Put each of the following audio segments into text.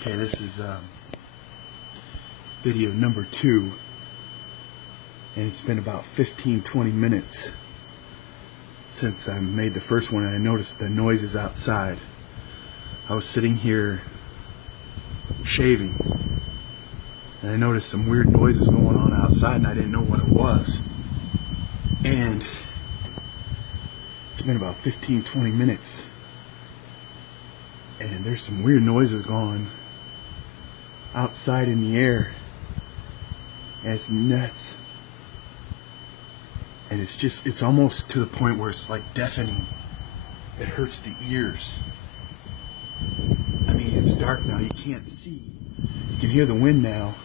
Okay, this is video number 2, and it's been about 15-20 minutes since I made the first one, and I noticed the noises outside. I was sitting here shaving, and I noticed some weird noises going on outside, and I didn't know what it was. And it's been about 15-20 minutes, and there's some weird noises going outside in the air, and it's nuts. And it's almost to the point where it's like deafening. It hurts the ears. I mean, it's dark now, you can't see. You can hear the wind now.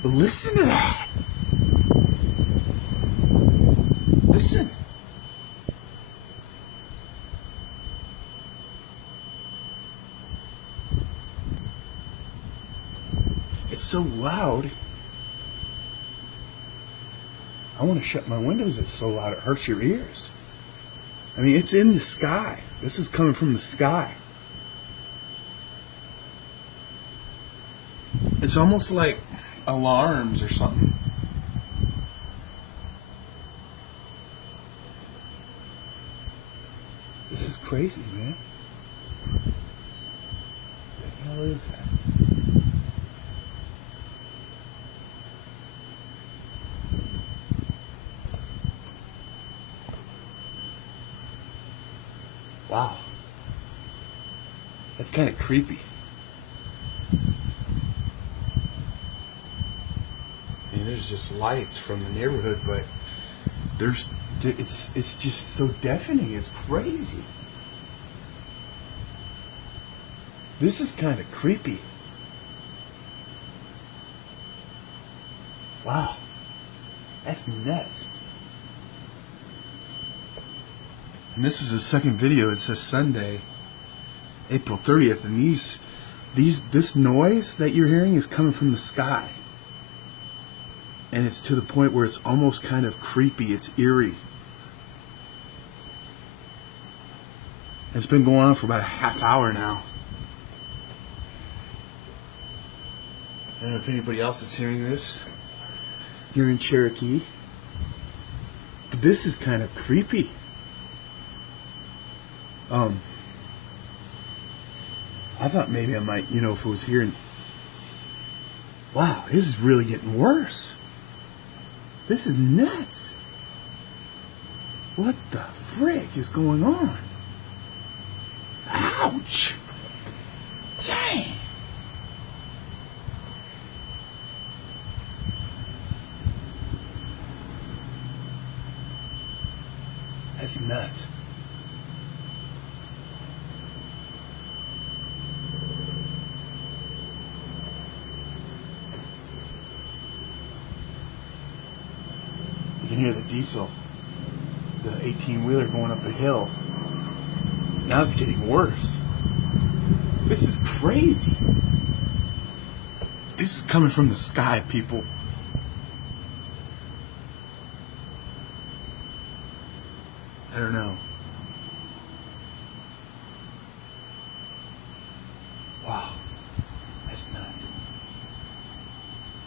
But listen to that! Listen! It's so loud. I want to shut my windows. It's so loud it hurts your ears. I mean, it's in the sky. This is coming from the sky. It's almost like alarms or something. This is crazy, man. What the hell is that? Wow. That's kind of creepy. I mean, there's just lights from the neighborhood, but it's just so deafening. It's crazy. This is kind of creepy. Wow. That's nuts. And this is the second video. It says Sunday, April 30th, and this noise that you're hearing is coming from the sky. And it's to the point where it's almost kind of creepy. It's eerie. It's been going on for about a half hour now. I don't know if anybody else is hearing this. You're in Cherokee. But this is kind of creepy. I thought maybe I might, if it was here and... Wow, this is really getting worse. This is nuts. What the frick is going on? Ouch! Dang! That's nuts. You can hear the diesel, the 18-wheeler going up the hill. Now it's getting worse. This is crazy. This is coming from the sky, people. I don't know. Wow. That's nuts.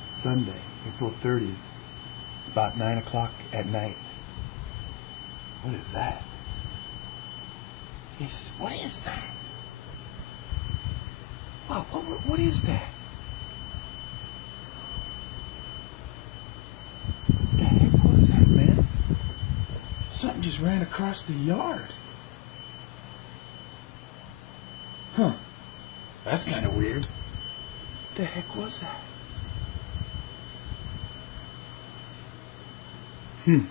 Sunday, April 30th. It's about 9 o'clock at night. What is that? What is that? Wow, what is that? What the heck was that, man? Something just ran across the yard. Huh. That's kind of weird. What the heck was that? I'm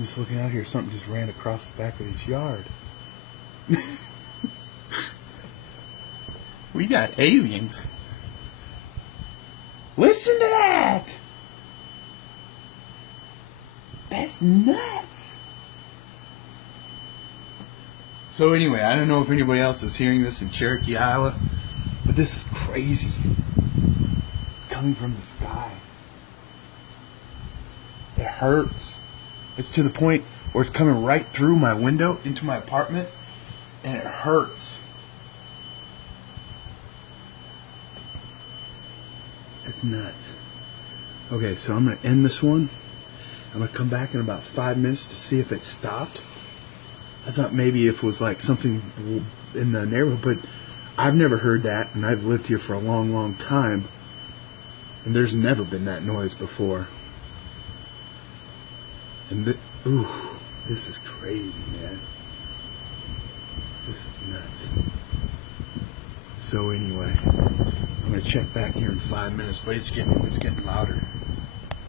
just looking out here. Something just ran across the back of this yard. We got aliens. Listen to that! That's nuts. So anyway, I don't know if anybody else is hearing this in Cherokee, Iowa, but this is crazy. It's coming from the sky. It hurts. It's to the point where it's coming right through my window into my apartment, and it hurts. That's nuts. Okay, so I'm going to end this one. I'm going to come back in about 5 minutes to see if it stopped. I thought maybe if it was like something in the neighborhood, but I've never heard that, and I've lived here for a long, long time, and there's never been that noise before. And ooh, this is crazy, man. This is nuts. So anyway, I'm gonna check back here in 5 minutes, but it's getting louder.